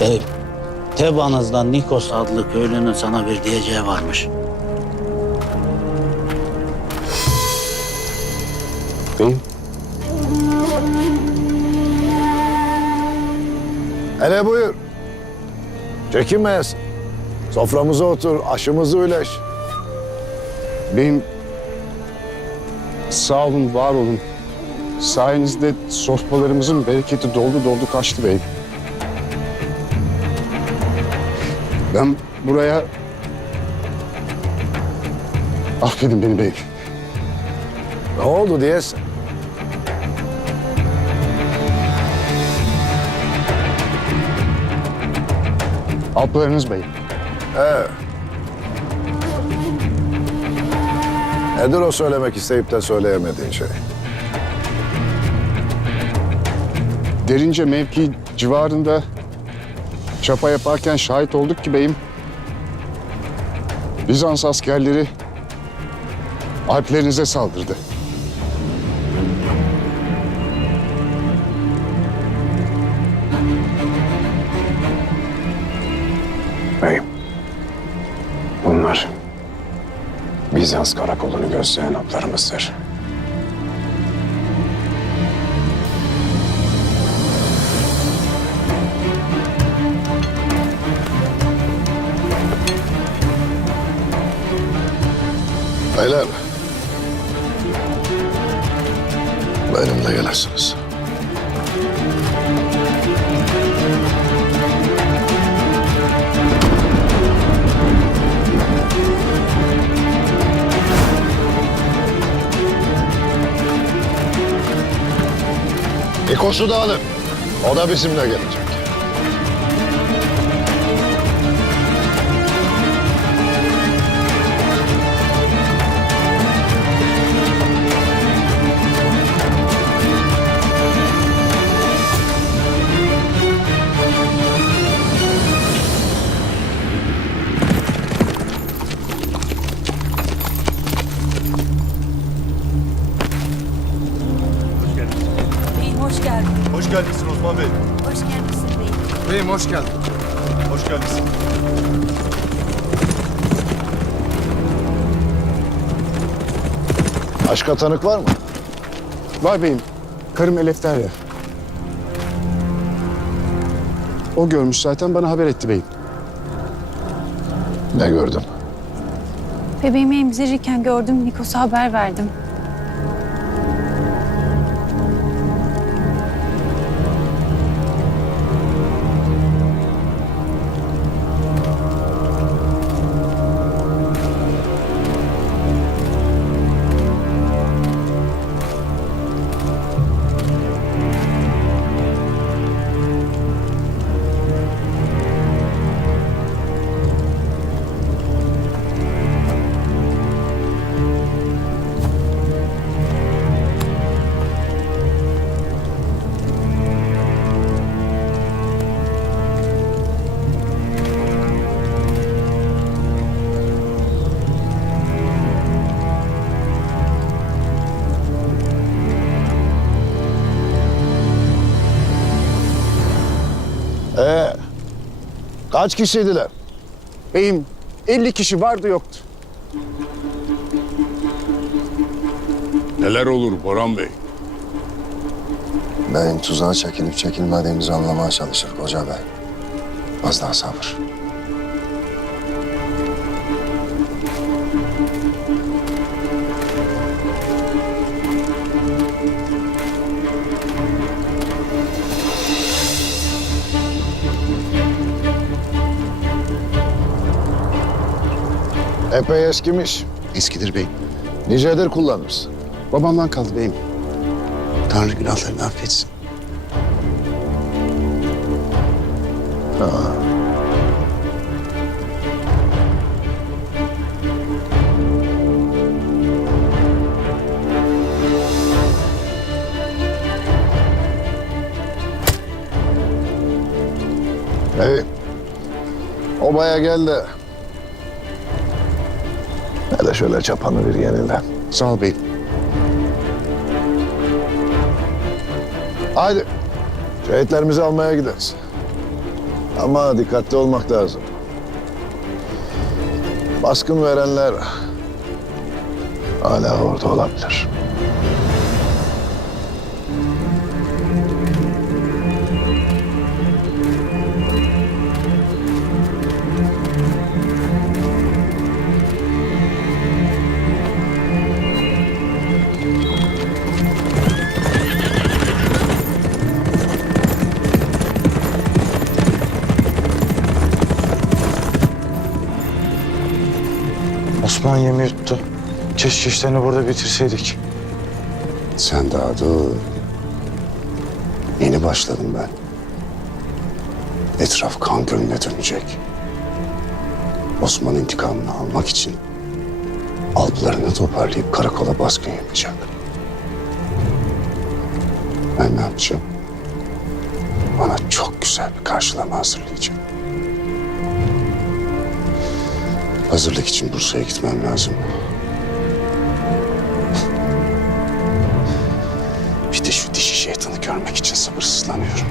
Bey, Tebanız'dan Nikos adlı köylünün sana bir diyeceği varmış. Beyim. Hele buyur. Çekinmeyesin. Soframıza otur, aşımızı üleş. Beyim sağ olun, var olun. Sayenizde sofralarımızın bereketi doldu doldu kaçtı beyim. Ben buraya... Affedin beni beyim. Ne oldu diyesin? Ablarınız beyim. He. Nedir o söylemek isteyip de söyleyemediğin şey? Derince mevki civarında çapa yaparken şahit olduk ki beyim. Bizans askerleri Alplerinize saldırdı. Beyim, bunlar Bizans karakolunu gözleyen atlarımızdır. Benimle gelirsiniz. Nikos'u da alın. O da bizimle gelecek. Hoş geldin. Hoş geldiniz Osman Bey. Hoş gelmişsin beyim. Beyim hoş geldin. Hoş geldiniz. Başka tanık var mı? Var beyim. Karım Elefterya. O görmüş zaten bana haber etti beyim. Ne gördün? Bebeğimi emzirirken gördüm Nikos'a haber verdim. Ee, kaç kişiydiler? Beyim 50 kişi vardı yoktu. Neler olur Boran Bey? Beyim tuzağa çekilip çekilmediğimizi anlamaya çalışır koca bey. Az daha sabır. Epey eskimiş. Eskidir beyim. Nicedir kullanırsın. Babamdan kaldı beyim. Tanrı günahlarını affetsin. Hey, obaya gel de. Hele şöyle çapanı bir yenile. Sağ ol beyim. Haydi. Şehitlerimizi almaya gideriz. Ama dikkatli olmak lazım. Baskın verenler hala orada olabilir. Osman yemi yuttu. Keşke işlerini burada bitirseydik. Sen daha dur. Yeni başladım ben. Etraf kan gölüne dönecek. Osman intikamını almak için alplarını toparlayıp karakola baskın yapacak. Ben ne yapacağım? Bana çok güzel bir karşılama hazırlayacağım. Hazırlık için Bursa'ya gitmem lazım. Bir de şu dişi şeytanı görmek için sabırsızlanıyorum.